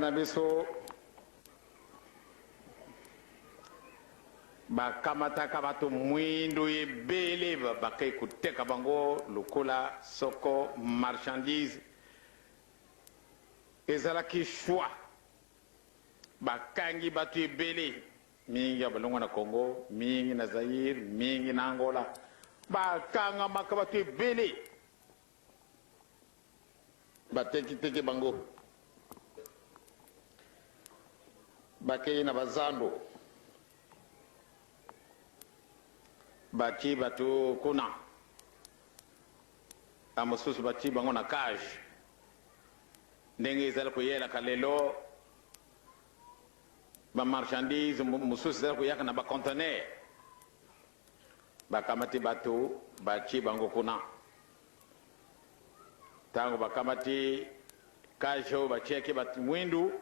na biso bakamataka bato mwindu ebele bakei kuteka bango lokola soko marchandise ezalaki choix bakangi bato ebele mingi ya balongo na Congo, mingi na Zaire, mingi na Angola, bakanga maka bato ebele bateki bango bakei na bazando bati bato kuna amosusu bati bango na cage ndenge ezali koyelaka lelo bamarchandise mosusu ezali koyaka na bacontener bakamati bato bati bango kuna ntango bakamati cage oyo batiaki bato mwindu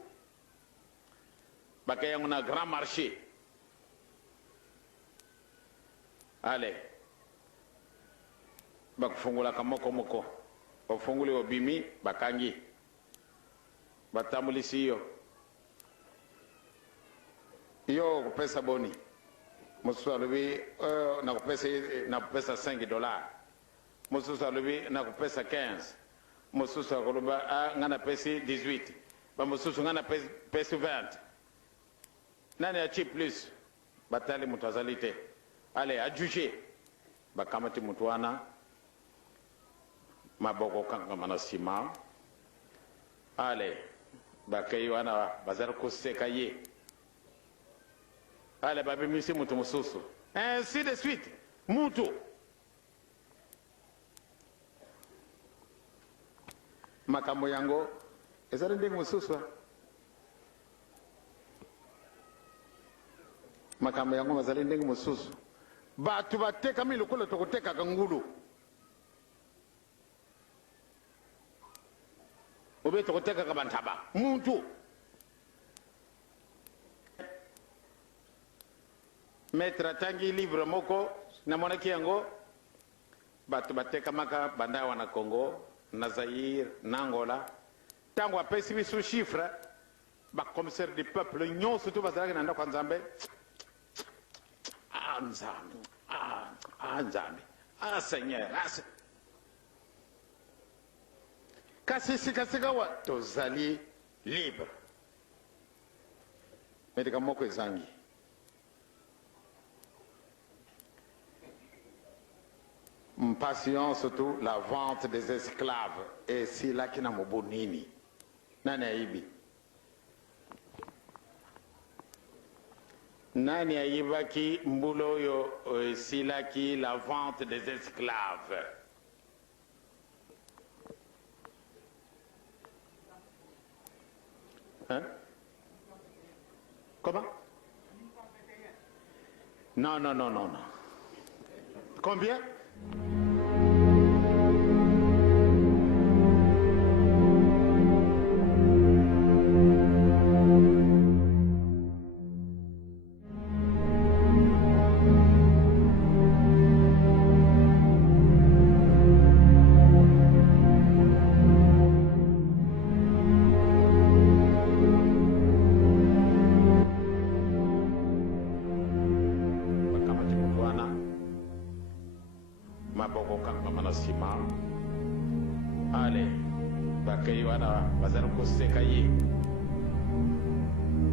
bakei yango na grand marché. Ale bakufungulaka moko ofunguli obimi bakangi batambulisi yo kupesa boni mosusu alobi nakupesa $5 mosusu alobi nakupesa 15 mosusu akoloba nga napesi 18 bamosusu nga napesi 20 nani achi plus batali mutu azali te. Ale adjuge bakamati mutu wana maboko kangama na nsima ale bakei wana bazali koseka ye ale babimisi mutu mosusu ainsi de suite mutu makambo yango ezali ndenge mosusu makambo yango bazali ndenge mosusu bato batekami lokola tokotekaka ngulu obe tokotekaka bantaba muntu maître atangi livre moko namonaki yango bato batekamaka banda wana Congo na Zaire na Angola ntango apesi biso chiffre bacommissaire du peuple nyonso to bazalaki na ndako ya Nzambe Nzambe Seigneur kasi sikasika wa tozali libre medika moko ezangi mpassion surtout la vente des esclaves esilaki na mobonini nani aibi nani ayibaki mbulo oyo esilaki la vente des esclaves hein? Comment? Non. Combien? Ale bakei wana bazali koseka ye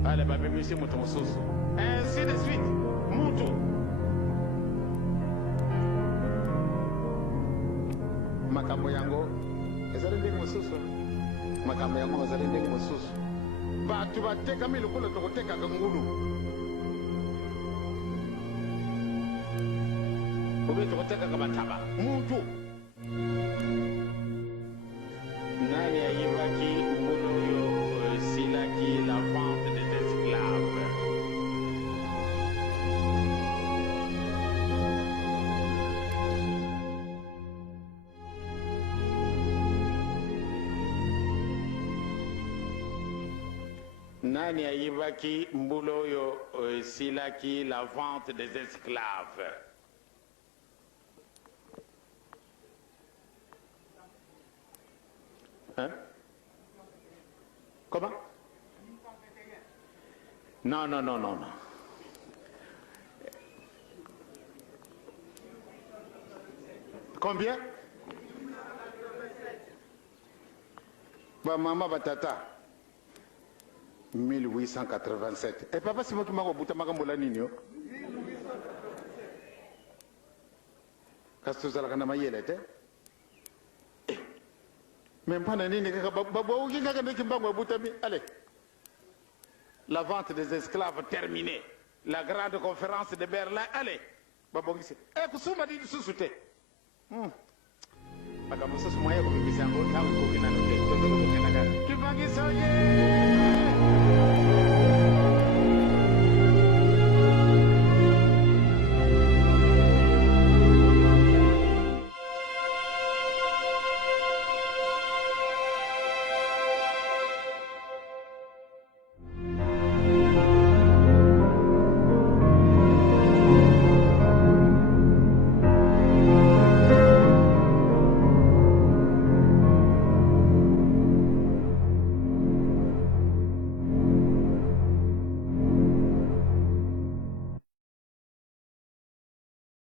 ale babimisi mutu mosusu ainsi de suite mutu makambo yango ezali ndenge mosusu makambo yango bazali ndenge mosusu bato batekami lokola tokotekaka ngulu obe tokotekaka bantaba mutu nani ayibaki mbulu oyo esilaki la vente des esclaves nani ayibaki mbulu oyo esilaki la vente des esclaves hein? Comment? Non, non, non, non, non. Combien? Bah, maman, batata. 1887. Et papa, c'est moi qui m'a rebouté ma gambola nino. Qu'est-ce que ça a été? Même pas nini, allez. La vente des esclaves terminée. La grande conférence de Berlin, allez. Babongisi. Eh, kusuma di susute. Aka musa sumaya ko bibisi ango tawo ko kinano ke. Kibangisa